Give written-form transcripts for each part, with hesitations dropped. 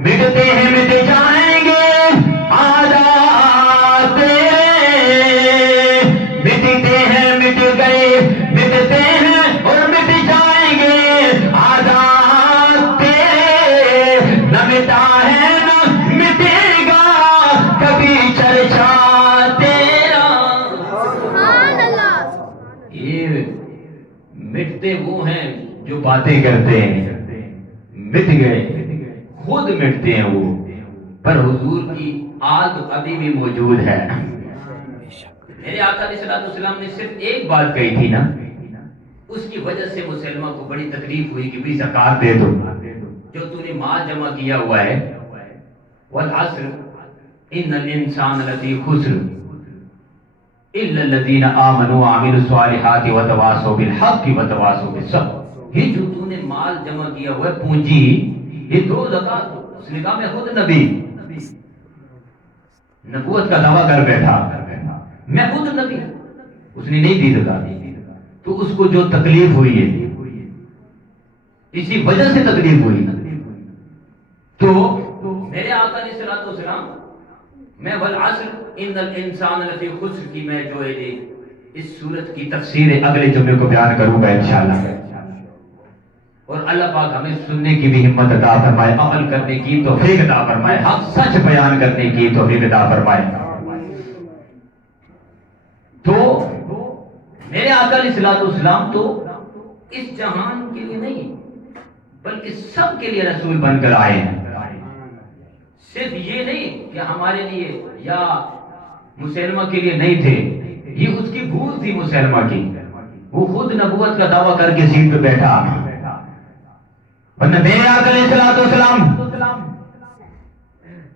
مٹتے ہیں مٹ جائیں گے عادات تیرے، مٹتے ہیں مٹ گئے مٹتے ہیں اور مٹ جائیں گے عادات تیرے، نہ مٹا ہے نہ مٹے گا کبھی چرچا تیرا۔ یہ مٹتے وہ ہیں جو باتیں کرتے ہیں، مٹ گئے خود مٹتے ہیں وہ، پر حضور کی آگ ابھی بھی موجود ہے۔ میرے آقا علیہ السلام نے صرف ایک بات کہی تھی نا، اس کی وجہ سے مسلمہ کو بڑی تکلیف ہوئی کہ بھی زکات دے دو، جو تو نے مال جمع کیا ہوا ہے، والعصر ان الانسان لفی خسر الا الذین آمنوا وعملوا الصالحات وتواصوا بالحق وتواصوا بالصبر۔ یہ جو تو نے مال جمع کیا ہوا ہے پونجی، یہ دو زکات، اس نے کہا میں خود نبی، نبوت کا دعویٰ کر بیٹھا، میں خود نبی، اس نے نہیں دی زکات، تو اس کو جو تکلیف ہوئی ہے اسی وجہ سے تکلیف ہوئی۔ تو میرے آقا علیہ السلام میں والعصر ان الانسان لفی خسر کی میں جو ہے اس سورت کی تفسیر اگلے جمعے کو بیان کروں گا انشاءاللہ، اور اللہ پاک ہمیں سننے کی بھی ہمت عطا فرمائے، عمل کرنے کی توفیق عطا فرمائے، حق سچ بیان کرنے کی توفیق عطا فرمائے۔ تو میرے آقا علیہ السلام تو اس جہان کے لیے نہیں بلکہ سب کے لیے رسول بن کر آئے ہیں، صرف یہ نہیں کہ ہمارے لیے یا مسلمہ کے لیے نہیں تھے، یہ اس کی بھول تھی مسلمہ کی، وہ خود نبوت کا دعویٰ کر کے سیٹ پہ بیٹھا، ورنہ میرے آقا علیہ السلام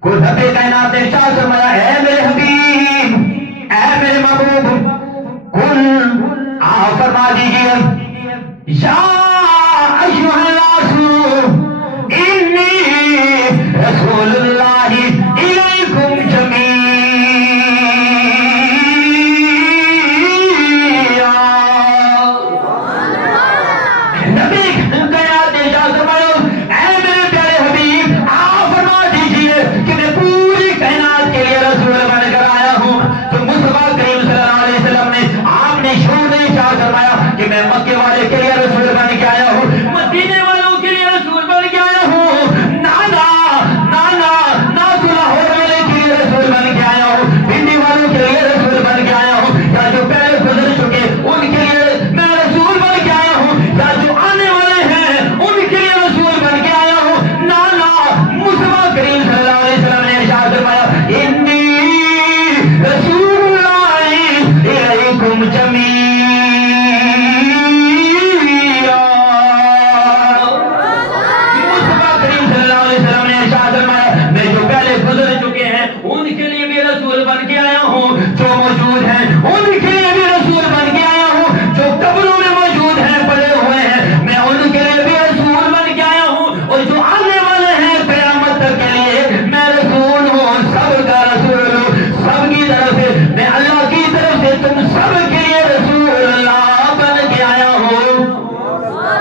کو رب کائنات نے ارشاد فرمایا، اے میرے حبیب، اے میرے محبوب، کل آپ فرما دیجیے یا ایھا الناس انی رسول اللہ الیکم جمیعا۔ نبی کائنات نے ارشاد فرمایا، اے میرے پیارے حبیب، آپ فرما دیجیے کہ میں پوری کائنات کے لیے رسول بن کر آیا ہوں۔ تو مصطفیٰ کریم صلی اللہ علیہ وسلم نے آپ نے شور نے ارشاد فرمایا کہ میں مکے والے کے لیے رسول بن کے آیا ہوں، مدینے والوں کے لیے رسول بن کے آیا ہوں، نانا لاہور والے کے لیے رسول بن کے آیا ہوں، پنڈی والوں کے لیے رسول بن کے آیا ہوں، یا جو پہلے گزر چکے ان کے لیے میں رسول بن کے آیا ہوں، یا جو آنے والے ہیں ان کے لیے رسول بن کے آیا ہوں۔ نانا مصطفیٰ کریم صلی اللہ علیہ وسلم نے ارشاد فرمایا، انی رسول اللہ الیکم جمیعا۔ مصطفیٰ کریم صلی اللہ علیہ وسلم نے ارشاد فرمایا، میں جو پہلے گزر چکے ہیں ان کے لیے بھی رسول بن کے آیا ہوں، جو موجود ہیں ان کے لیے بھی رسول بن کے آیا ہوں، جو قبروں میں موجود ہیں پڑے ہوئے ہیں میں ان کے لیے بھی رسول بن کے آیا ہوں، اور جو آنے والے ہیں قیامت تک کے لیے میں رسول ہوں، سب کا رسول ہوں، سب کی طرف سے میں اللہ کی طرف سے تم سب کے لیے رسول اللہ بن کے آیا ہوں۔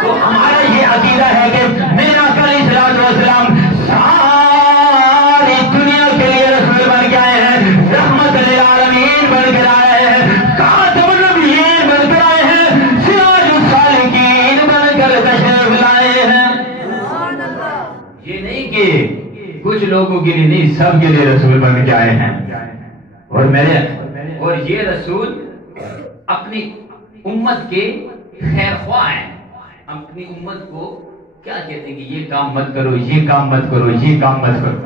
تو ہمارا یہ عقیدہ ہے کہ میرا آقا علیہ السلام ساری دنیا کے لیے رسول بن کے آئے ہیں، رحمت للعالمین بن کر آئے ہیں، خاتم النبیین بن کر آئے ہیں، سراج السالکین بن کر تشریف لائے ہیں۔ یہ نہیں کہ کچھ لوگوں کے لیے نہیں، سب کے لیے رسول بن کے آئے ہیں، اور یہ رسول اپنی امت کے خیر خواہ ہیں، اپنی امت کو کیا کہتے ہیں کہ یہ کام مت کرو، یہ کام مت کرو، یہ کام مت کرو،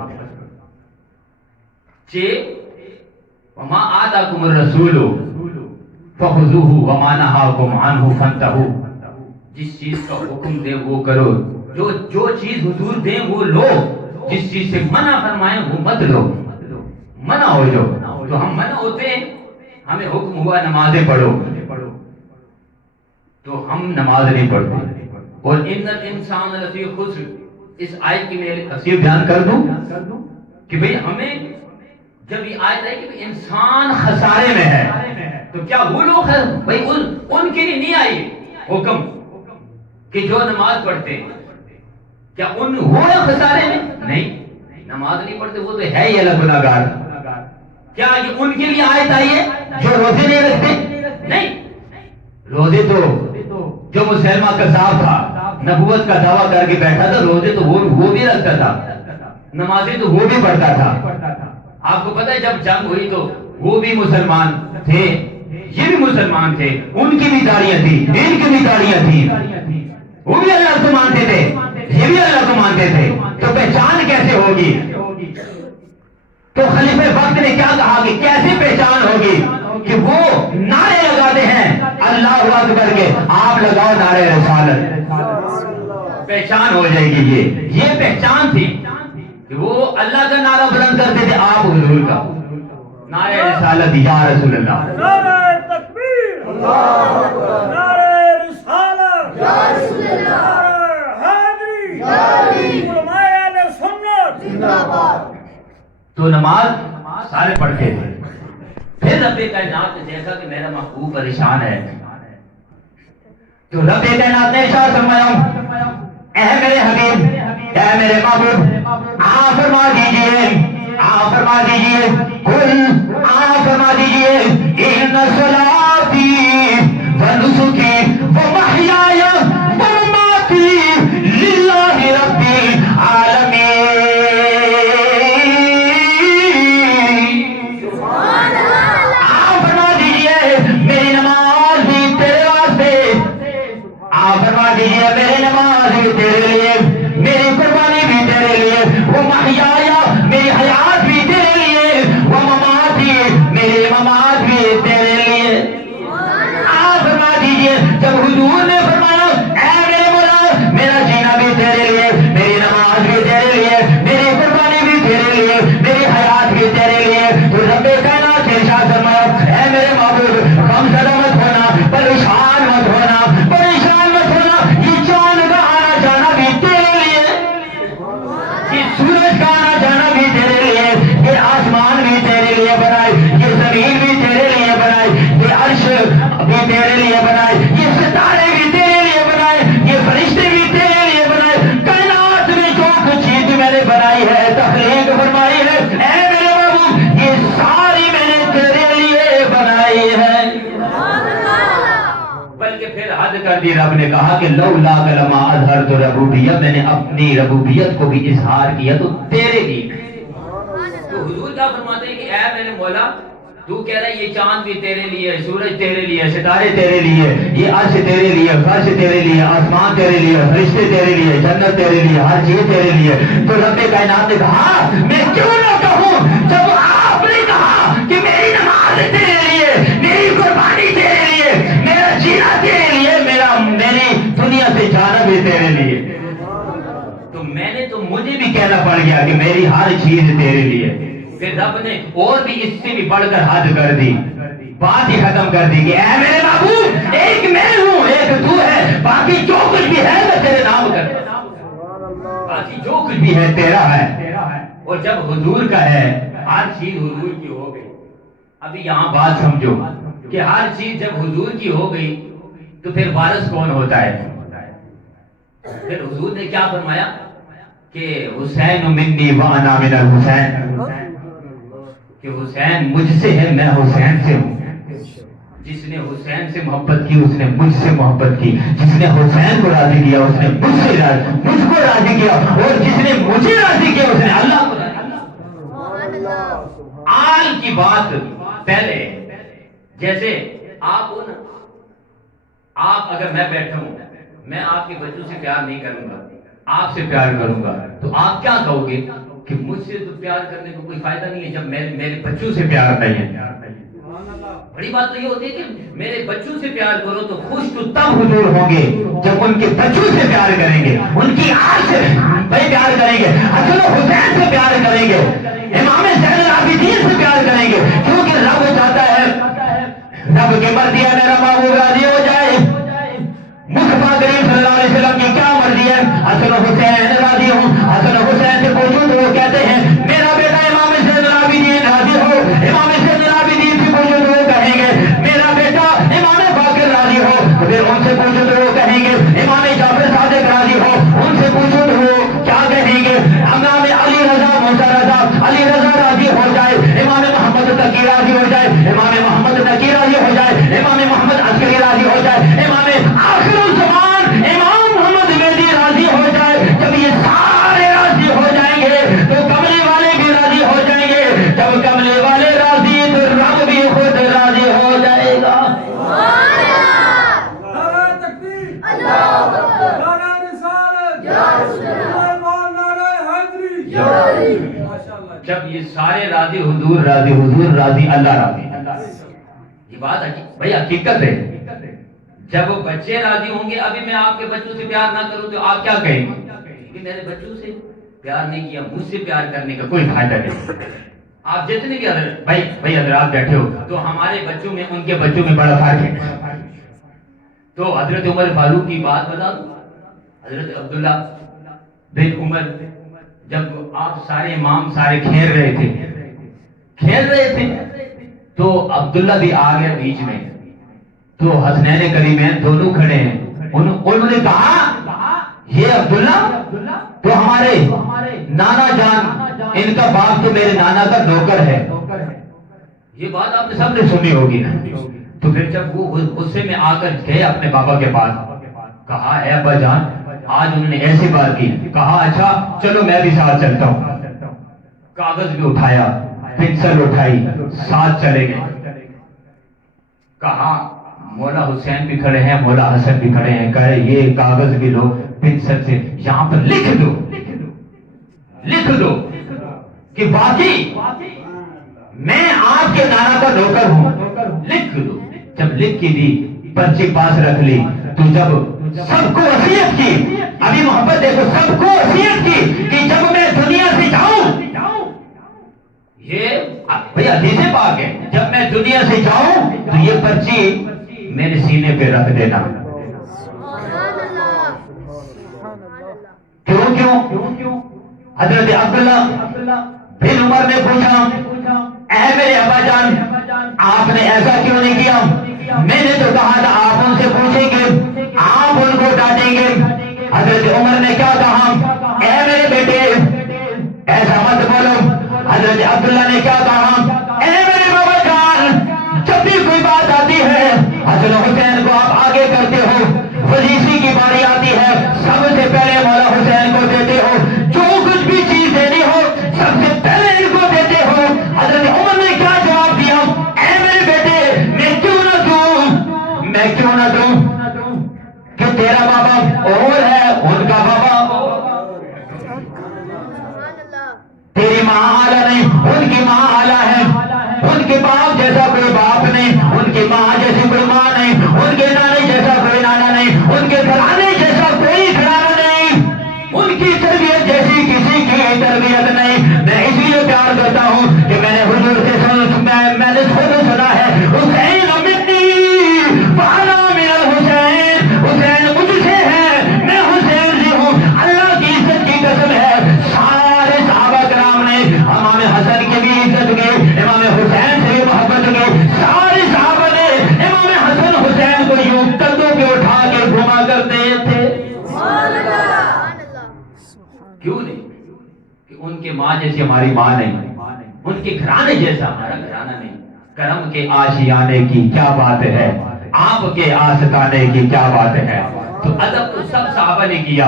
وما آتاکم الرسول فخذوہ وما نہاکم عنہ فانتہوا، جس چیز کا حکم دے وہ کرو، جو چیز حضور دیں وہ لو، جس چیز سے منع فرمائیں وہ مت لو، منع ہو جاؤ۔ تو ہم منع ہوتے ہیں، ہمیں حکم ہوا نمازیں پڑھو تو ہم نماز نہیں پڑھتے، اور ان الانسان لفی خسر، اس آیت کی میں تفسیر بیان کر دوں کہ بھئی ہمیں جب یہ آیت ہے کہ انسان خسارے میں ہے تو کیا وہ لوگ ہیں بھئی ان کے لیے نہیں آئی حکم کہ جو نماز پڑھتے ہیں، کیا ان ہو یا خسارے میں؟ نہیں، نماز نہیں پڑھتے وہ تو ہے ہی الگ گناہگار۔ کیا یہ ان کے لیے آیت آئی ہے جو روزے نہیں رکھتے؟ نہیں، روزے تو جو مسلمہ کذاب تھا، نبوت کا دعویٰ کر کے بیٹھا تھا، روزے تو وہ بھی رکھتا تھا، نمازیں تو وہ بھی پڑھتا تھا۔ آپ کو پتہ ہے جب جنگ ہوئی تو وہ بھی مسلمان تھے، یہ بھی مسلمان تھے، ان کی بھی داڑیاں تھی، ان کی بھی داڑیاں تھی، وہ بھی اللہ کو مانتے تھے، یہ بھی اللہ کو مانتے تھے، تو پہچان کیسے ہوگی؟ تو خلیفہ وقت نے کیا کہا کہ کیسے پہچان ہوگی؟ کہ وہ نعرے لگاتے ہیں اللہ اکبر کے، آپ لگاؤ نعرے رسالت، پہچان ہو جائے گی۔ یہ پہچان تھی کہ وہ اللہ کا نعرہ بلند کرتے تھے، آپ حضور کا نعرہ رسالت، یا رسول اللہ، نعرہ تکبیر، اللہ اکبر، نعرہ رسالت، یا رسول اللہ، نعرہ حیدری، یا علی، علماء اہل سنت زندہ باد۔ تو نماز سارے پڑھتے تھے۔ پھر رب کائنات نے دیکھا کہ میرا محبوب پریشان ہے، تو رب کائنات نے ارشاد فرمایا، اے میرے حبیب، اے میرے محبوب، آپ فرما دیجئے، آپ فرما دیجئے، قل، آپ فرما دیجئے، ان صلاتی و نسکی و محیای و مماتی للہ رب العالمین۔ آپ فرما دیجئے میری نماز بھی تیرے واسطے، آپ فرما دیجئے میری نماز بھی تیرے لیے، میری قربانی بھی تیرے لیے، وہ محیایا میری حیات بھی تیرے لیے، وہ مماتی میری ممات بھی تیرے لیے۔ آپ فرما دیجئے جب حضور نے فرمایا اے میرے مولا میرا جینا بھی تیرے لیے، میری نماز بھی تیرے لیے، میری قربانی بھی تیرے لیے، میری حیات بھی تیرے لیے، تو رب کائنات سے ارشاد فرمایا اے میرے محبوب غمزدہ مت ہونا، پریشان مت ہونا، پریشان مت ہونا، یہ چاند کا آنا جانا بھی تیرے لیے، یہ سورج کا آنا جانا بھی تیرے لیے، یہ آسمان بھی تیرے لیے بنائے، یہ زمین بھی تیرے لیے بنائے، یہ عرش بھی تیرے لیے بنائے، یہ ستارے بھی تیرے لیے بنائے، یہ فرشتے بھی تیرے لیے بنائے، کائنات میں جو کچھ چیز میں نے بنائی ہے، تخلیق فرمائی ہے، اے میرے محبوب یہ ساری میں نے تیرے لیے بنائی ہے۔ بلکہ پھر حد کر دی، رب نے کہا کہ لولا لما اظہرت ربوبیت، میں نے اپنی ربوبیت کو بھی اظہار کیا تو تیرے لیے۔ تو حضور کیا فرماتے ہیں کہ اے میرے مولا تو کہہ رہا ہے یہ چاند بھی تیرے لیے، سورج تیرے لیے، ستارے تیرے لیے، یہ عرش تیرے لیے، فرش تیرے لیے، آسمان تیرے لیے، فرشتے تیرے لیے، جنت تیرے لیے، ہر چیز تیرے لیے۔ تو رب کائنات نے کہا میں کیوں نہ کہوں جب آپ نے کہا کہ میری نماز تیرے لیے، میری قربانی تیرے لیے، میرا جینا تیرے لیے، میری دنیا سے جانا بھی تیرے لیے، تو میں نے تو مجھے بھی کہنا پڑ گیا کہ میری ہر چیز تیرے لیے۔ پھر رب نے اور بھی اس سے بھی بڑھ کر حد کر دی، بات ہی ختم کر دی کہ اے میرے محبوب ایک میں ہوں، ایک تو ہے، باقی جو کچھ بھی ہے میں تیرے نام کرتا ہوں، باقی جو کچھ بھی ہے تیرا ہے۔ اور جب حضور کا ہے ہر چیز حضور کی ہو گئی۔ ابھی یہاں بات سمجھو کہ ہر چیز جب حضور کی ہو گئی تو پھر وارث کون ہوتا ہے؟ پھر حضور نے کیا فرمایا کہ حسین منی وانا من الحسین، کہ حسین مجھ سے ہے میں حسین سے ہوں، جس نے حسین سے محبت کی اس نے مجھ سے محبت کی، جس نے حسین کو راضی کیا اس نے مجھ کو راضی کیا، اور جس نے مجھے راضی کیا اس نے اللہ کو راضی کیا۔ آل کی بات پہلے، جیسے آپ ہو نا، آپ اگر میں بیٹھا ہوں، میں آپ کے بچوں سے پیار نہیں کروں گا، آپ سے پیار کروں گا، تو آپ کیا کہو گے کہ مجھ سے تو پیار کرنے کو کوئی فائدہ نہیں ہے جب میرے بچوں سے پیار نہیں ہے۔ بڑی بات تو یہ ہوتی ہے کہ میرے بچوں سے پیار کرو تو خوش تو تب حضور ہوں گے جب ان کے بچوں سے پیار کریں گے، ان کی آنکھ سے پیار کریں گے، حسن و حسین سے پیار کریں گے، امام زین العابدین سے پیار کریں گے، کیونکہ رب چاہتا ہے رب کی مرضی ہے میرا محبوب راضی ہو جائے۔ مصطفیٰ کریم صلی اللہ علیہ وسلم کی کیا مرضی ہے؟ حسن و حسین راضی ہوں۔ حسن و حسین سے پوچھو تو وہ کہتے ہیں میرا بیٹا امام زین العابدین راضی ہو، امام زین العابدین سے پوچھو تو وہ کہیں گے میرا بیٹا امام باقر راضی ہو، پھر ان سے پوچھو تو وہ کہیں گے امام جعفر صادق راضی ہو، ان سے پوچھو تو وہ جب یہ سارے راضی، حضور راضی، حضور راضی، اللہ راضی، یہ بات بھائی حقیقت ہے۔ جب بچے راضی ہوں گے، ابھی میں آپ کے بچوں سے پیار نہ کروں تو آپ کیا کہیں گے کہ میرے بچوں سے پیار نہیں کیا، مجھ سے پیار کرنے کا کوئی فائدہ نہیں۔ آپ جتنے بھی بھائی حضرات بیٹھے ہو تو ہمارے بچوں میں ان کے بچوں میں بڑا فرق ہے۔ تو حضرت عمر فاروق کی بات بتا دوں، حضرت عبداللہ بن عمر، جب آپ سارے امام سارے کھیل رہے تھے تو عبداللہ بھی آ گیا بیچ میں، تو حسنین کریمین دونوں کھڑے ہیں، انہوں نے کہا یہ عبداللہ تو ہمارے نانا جان، ان کا باپ تو میرے نانا کا نوکر ہے۔ یہ بات آپ نے سب نے سنی ہوگی نا۔ تو پھر جب وہ غصے میں آ کر گئے اپنے بابا کے پاس، کہا اے ابا جان آج انہوں نے ایسی بات کی، کہا اچھا چلو میں بھی ساتھ چلتا ہوں۔ کاغذ بھی اٹھایا، پنسل اٹھائی، ساتھ چلے گئے۔ کہا مولا حسین بھی کھڑے ہیں، مولا حسن بھی کھڑے ہیں، کہے یہ کاغذ بھی لو، پنسل سے یہاں پر لکھ دو کہ واقعی میں آپ کے نانا کا نوکر ہوں، لکھ دو۔ جب لکھ کے دی، پرچی پاس رکھ لی، تو جب سب کو وصیت کی، ابھی محبت دیکھو، سب کو وصیت کی کہ جب میں دنیا سے جاؤں، یہ بھئی حدیث پاک ہے، جب میں دنیا سے جاؤں تو یہ پرچی میرے سینے پہ رکھ دینا۔ کیوں؟ حضرت عبداللہ بن عمر نے پوچھا اے میرے ابا جان آپ نے ایسا کیوں نہیں کیا؟ میں نے تو کہا تھا آپ ان سے پوچھیں گے، آپ ان کو ڈانٹیں گے۔ حضرت عمر نے کیا کہا؟ اے میرے بیٹے ایسا مت بولو۔ حضرت عبداللہ نے کیا کہا؟ اے میرے بابا جان جب بھی کوئی بات آتی ہے حسن حسین کو آپ آگے کرتے ہو، وظیفے کی باری آتی ہے سب سے پہلے مولا حسین کو دیتے ہو، جو کچھ بھی چیز دینی ہو سب سے پہلے ان کو دیتے ہو۔ حضرت عمر نے کیا جواب دیا؟ اے میرے بیٹے میں کیوں نہ دوں کہ تیرا بابا اور ہے ان کا بابا، تیری ماں اعلیٰ نہیں ان کی ماں اعلیٰ ہے، ان کے باپ جیسا کوئی باپ نہیں، ان کی ماں جیسی کوئی ماں نہیں، ان کے نانے جیسا کوئی نانا نہیں، ان کے گھرانے جیسا کوئی گھرانا نہیں، ان کی تربیت جیسی کسی کی تربیت نہیں۔ میں اس لیے پیار کرتا ہوں کہ میں نے حضور سے میں نے خود سنا ہے حسین منی وانا من الحسین، حسین مجھ سے ہے میں حسین سے ہوں۔ اللہ کی عزت کی قسم ہے سارے صحابہ کرام نے امام حسن کی بھی عزت کی، امام حسین سے بھی محبت کی، سارے صحابہ نے امام حسن حسین کو یوں کندھوں پہ اٹھا کے گھما کرتے تھے۔ کیوں نہیں؟ کہ ان کے ماں جیسی ہماری ماں نہیں، ان کے گھرانے جیسا ہمارا گھرانہ نہیں۔ کرم کے آشیانے کی کیا بات ہے، آپ کے آستانے کی کیا بات ہے۔ تو ادب تو سب صحابہ نے کیا،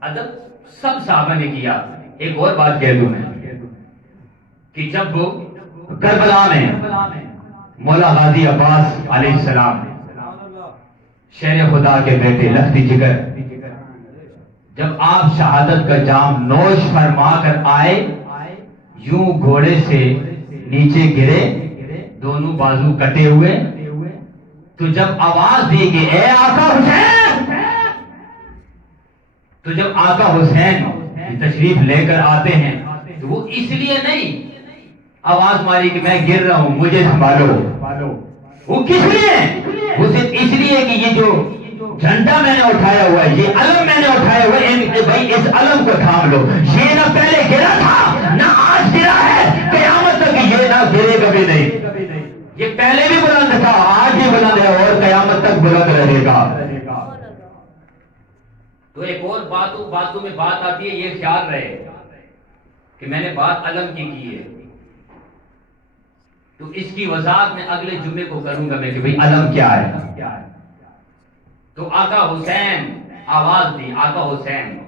ادب سب صحابہ نے کیا۔ ایک اور بات کہہ دوں میں کہ جب وہ کربلا میں مولا غازی عباس علیہ السلام شیر خدا کے بیٹے لختی جگر جب آپ شہادت کا جام نوش فرما کر آئے، یوں گھوڑے سے نیچے گرے، دونوں بازو کٹے ہوئے، تو جب آواز دی کہ اے آقا حسین، تو جب آقا حسین تشریف لے کر آتے ہیں تو وہ اس لیے نہیں آواز ماری کہ میں گر رہا ہوں مجھے سنبھالو، وہ کس لیے؟ وہ صرف اس لیے کہ یہ جو جھنڈا میں نے اٹھایا ہوا ہے، یہ علم میں نے اٹھایا ہوا ہے، بھائی اس علم کو تھام لو، یہ نہ پہلے گرا تھا نہ آج گرا ہے، قیامت تک یہ نہ گرے کبھی نہیں، یہ پہلے بھی بلند تھا آج بھی بلند ہے اور قیامت تک بلند رہے گا۔ تو ایک اور باتوں میں بات آتی ہے، یہ خیال رہے کہ میں نے بات علم کی ہے، تو اس کی وضاحت میں اگلے جمعے کو کروں گا میں کہ بھئی علم کیا ہے۔ تو آقا حسین آواز دی، آقا حسین،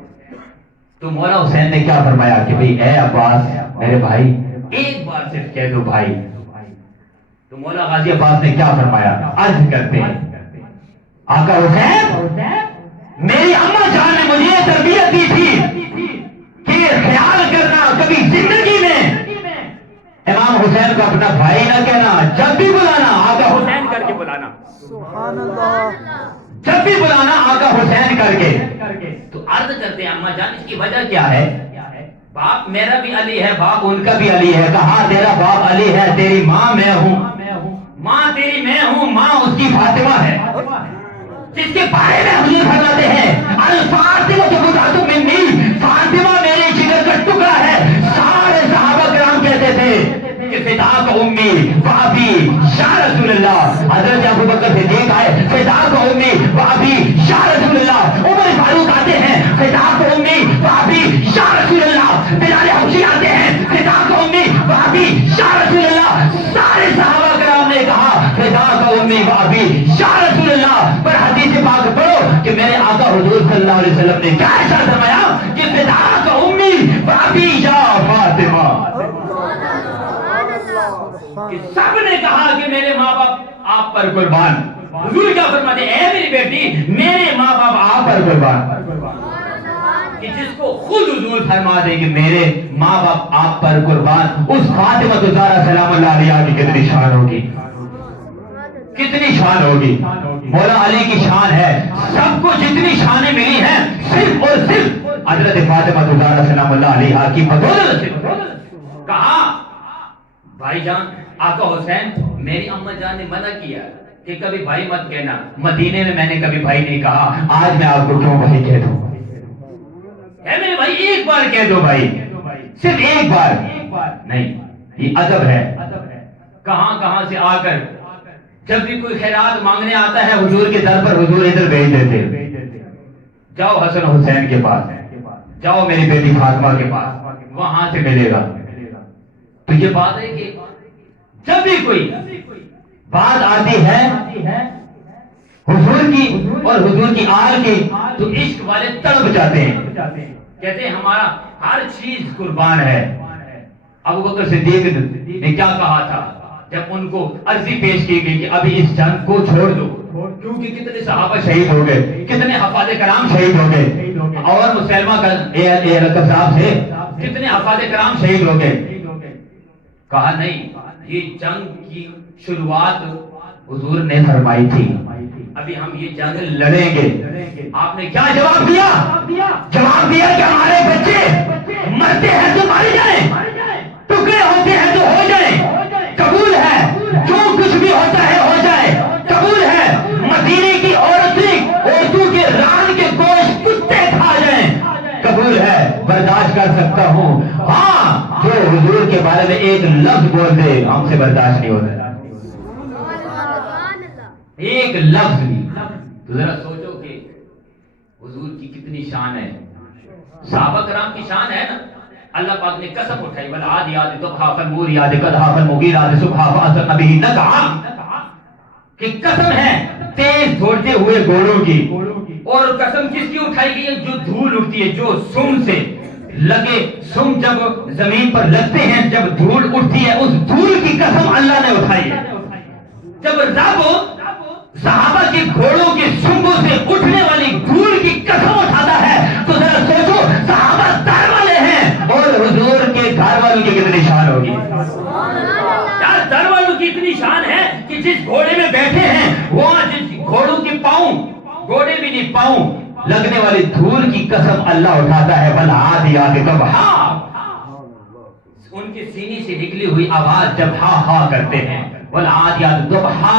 تو مولا حسین نے کیا فرمایا کہ بھئی اے عباس میرے بھائی ایک بار صرف کہہ دو بھائی۔ تو مولا غازی عباس نے کیا فرمایا؟ عرض کرتے ہیں آقا حسین میری اماں جان نے مجھے تربیت دی تھی کہ خیال کرنا کبھی زندگی میں بھائی نہ کہنا، جب بھی بلانا آقا حسین کر کے بلانا، سبحان اللہ. جب بھی بلانا آقا حسین کر کے. تو عرض کرتے ہیں اما جان اس کی وجہ کیا ہے؟ باپ میرا بھی علی ہے، باپ ان کا بھی علی ہے. کہا تیرا باپ علی ہے، تیری ماں میں ہوں، ماں تیری میں ہوں، ماں اس کی فاطمہ ہے، جس کے بارے میں حضور فرماتے ہیں الفاطمہ تو بضعۃ منی، فاطمہ میرے جگر کا ٹکڑا ہے. سارے صحابہ کرام کہتے تھے کہ فداک امی وابی یا رسول اللہ. حضرت ابو بکر صدیق آئے، فداک امی وابی یا رسول اللہ. عمر فاروق آتے ہیں، فداک امی وابی یا رسول اللہ. بلال حبشی آتے ہیں، فداک امی وابی یا رسول اللہ. سارے صحابہ کرام نے کہا فداک امی وابی یا رسول اللہ. پر حدیث پاک پڑھو کہ میرے آقا حضور صلی اللہ علیہ وسلم نے کیا ارشاد فرمایا کہ فداک امی وابی یا فاطمہ. کہ سب نے کہا کہ میرے ماں باپ آپ پر قربان. حضور کیا فرماتے ہیں اے میری بیٹی میرے ماں باپ آپ پر قربان. کہ جس کو خود حضور فرما دے کہ میرے ماں باپ آپ پر قربان، اس فاطمہ زہرا سلام اللہ علیہا کی کتنی شان ہوگی، کتنی شان ہوگی. مولا علی کی شان ہے. سب کو جتنی شانیں ملی ہیں صرف اور صرف حضرت فاطمہ زہرا سلام اللہ علیہا کی بدولت سے. کہا بھائی جان آقا حسین میری اما جان نے منع کیا کہ کبھی بھائی مت کہنا، مدینے میں نے کبھی بھائی نہیں کہا، آج میں آپ کو کیوں بھائی کہہ دوں؟ اے میرے بھائی ایک بار کہہ دو بھائی، صرف ایک بار. نہیں یہ ادب ہے. کہاں کہاں سے آ کر جب بھی کوئی خیرات مانگنے آتا ہے حضور کے در پر، حضور ادھر بھیج دیتے، جاؤ حسن حسین کے پاس، جاؤ میری بیٹی فاطمہ کے پاس، وہاں سے ملے گا. تو یہ بات ہے کہ جب بھی کوئی بات آتی ہے حضور کی اور حضور کی آل کی تو عشق والے تڑپ جاتے ہیں، کہتے ہیں ہمارا ہر چیز قربان ہے. ابو بکر صدیق نے کیا کہا تھا جب ان کو عرضی پیش کی گئی کہ ابھی اس جنگ کو چھوڑ دو کیونکہ کتنے صحابہ شہید ہو گئے، کتنے حفاظ کرام شہید ہو گئے، اور مسلمہ کا صاحب سے کتنے حفاظ کرام شہید ہو گئے. کہا نہیں یہ جنگ کی شروعات حضور نے فرمائی تھی، ابھی ہم یہ جنگ لڑیں گے. آپ نے کیا جواب دیا؟ جواب دیا کہ ہمارے بچے مرتے ہیں تو مارے جائیں، ٹکڑے ہوتے ہیں تو ہو جائیں، قبول ہے جو کچھ بھی ہوتا ہے ہو جائے، قبول ہے مدینے کی عورتوں کے ران کے گوشت کتے کھا جائیں، قبول ہے برداشت کر سکتا ہوں. ہاں جو حضور کے بارے میں ایک لفظ بول دے ہم سے برداشت نہیں ہوتا، ایک لفظ بھی. تو ذرا سوچو کہ حضور کی کتنی شان ہے، صحابہ کرام کی شان ہے نا. اللہ پاک نے قسم اٹھائی والعادیات ضبحا فالموریات قدحا فالمغیرات صبحا فاثرن به نقعا، کہ قسم ہے تیز دوڑتے ہوئے گھوڑوں کی. اور قسم کس کی اٹھائی گئی ہے؟ جو دھول اٹھتی ہے، جو سم سے لگے، سم جب زمین پر لگتے ہیں جب دھول اٹھتی ہے، اس دھول کی قسم اللہ نے اٹھائی ہے. جب رب صحابہ کے گھوڑوں کے سنگوں سے اٹھنے والی دھول کی قسم اٹھاتا ہے تو ذرا سوچو صحابہ در والے ہیں اور حضور کے گھر والوں کی کتنی شان ہوگی. یار در والوں کی اتنی شان ہے کہ جس گھوڑے میں بیٹھے ہیں وہاں جس گھوڑوں کے پاؤں، گھوڑے بھی نہیں پاؤں لگنے والی دھول کی قسم اللہ اٹھاتا ہے. والعادیات ضبحا، ان کے سینے سے نکلی ہوئی آواز جب ہا ہا کرتے ہیں، والعادیات ضبحا،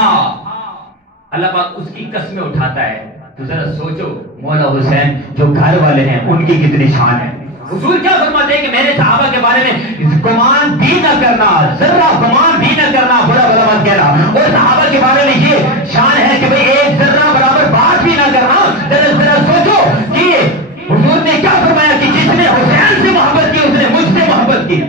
اللہ پاک اس کی قسمیں اٹھاتا ہے. تو ذرا سوچو مولا حسین جو گھر والے ہیں ان کی کتنی شان ہے. حضور کیا فرماتے ہیں کہ میرے صحابہ کے بارے میں گمان بھی نہ کرنا، ذرا گمان بھی نہ کرنا، برا بھلا مت کہنا. اور صحابہ کے بارے میں یہ شان ہے کہ بھئی ایک ذرہ برابر بات بھی نہ کرنا. ذرا سوچو کہ حضور نے کیا فرمایا کہ جس نے حسین سے محبت کی اس نے مجھ سے محبت کی.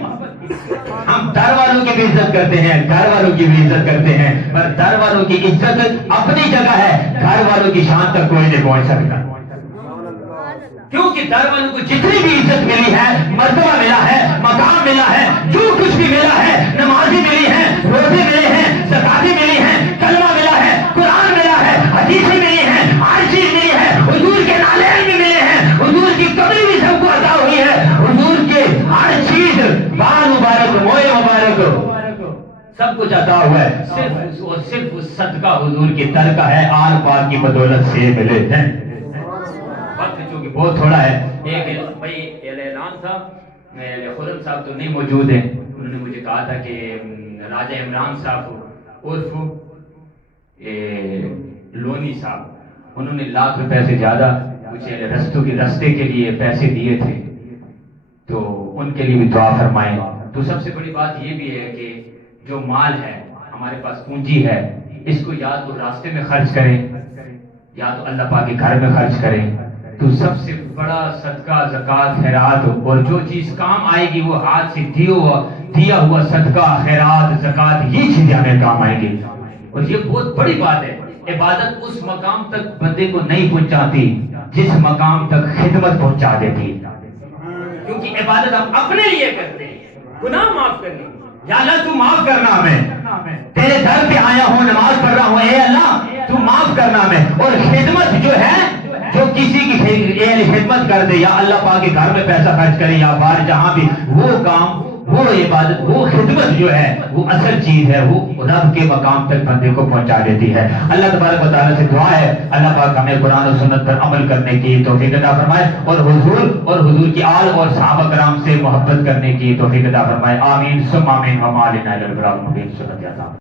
ہم در والوں کی بھی عزت کرتے ہیں، گھر والوں کی بھی عزت کرتے ہیں، پر در والوں کی عزت اپنی جگہ ہے، گھر والوں کی شان تک کوئی نہیں پہنچ سکتا. کیونکہ در والوں کو جتنی بھی عزت ملی ہے، مرتبہ ملا ہے، مقام ملا ہے، جو کچھ بھی ملا ہے، نمازی ملی ہے، روزے ملے ہیں، زکاتیں ملی ہیں، کلمہ ملا ہے، قرآن ملا ہے، حدیثیں ملی ہیں، ہر چیز ملی ہے، حضور کے نالین بھی ملے ہیں، حضور کی قبر بھی سب کو عطا ہوئی ہے، حضور کے ہر چیز بال مبارک، موئے مبارک سب کچھ عطا ہوا ہے، صرف صدقہ حضور کی در کا ہے، آل پاک کی بدولت سے ملے ہیں۔ وقت چونکہ بہت تھوڑا ہے، ایک بھائی اعلان تھا، خرم صاحب تو نہیں موجود ہیں، انہوں نے مجھے کہا تھا کہ راجہ عمران صاحب عرف لونی صاحب، انہوں نے لاکھ روپے سے زیادہ کچھ رستے کے لیے پیسے دیے تھے، تو ان کے لیے بھی دعا فرمائیں۔ تو سب سے بڑی بات یہ بھی ہے کہ جو مال ہے ہمارے پاس پونجی ہے، اس کو یا تو راستے میں خرچ کریں یا تو اللہ پاک کے گھر میں خرچ کریں۔ تو سب سے بڑا صدقہ زکوٰۃ خیرات، اور جو چیز کام آئے گی وہ ہاتھ سے دیا ہوا صدقہ خیرات زکوٰۃ، یہ چیزیں ہمیں کام آئیں گی۔ اور یہ بہت بڑی بات ہے، عبادت اس مقام تک بندے کو نہیں پہنچاتی جس مقام تک خدمت پہنچا دیتی، کیونکہ عبادت ہم اپنے لیے کرتے ہیں، گناہ معاف کرنے، یا اللہ تو معاف کرنا ہمیں، تیرے در پہ آیا ہوں نماز پڑھ رہا ہوں، اے اللہ تو معاف کرنا ہمیں۔ اور خدمت جو ہے، جو کسی کی خدمت کر دے، یا اللہ پاک کے گھر میں پیسہ خرچ کرے یا باہر جہاں بھی، وہ کام، وہ عبادت، وہ خدمت جو ہے وہ اصل چیز ہے، وہ رب کے مقام تک بندے کو پہنچا دیتی ہے۔ اللہ تبارک و تعالیٰ سے دعا ہے اللہ پاک ہمیں قرآن و سنت پر عمل کرنے کی توفیق عطا فرمائے، اور حضور کی آل اور صحابہ کرام سے محبت کرنے کی توفیق عطا فرمائے۔ آمین ثم آمین۔ وما علینا الا البلاغ المبین۔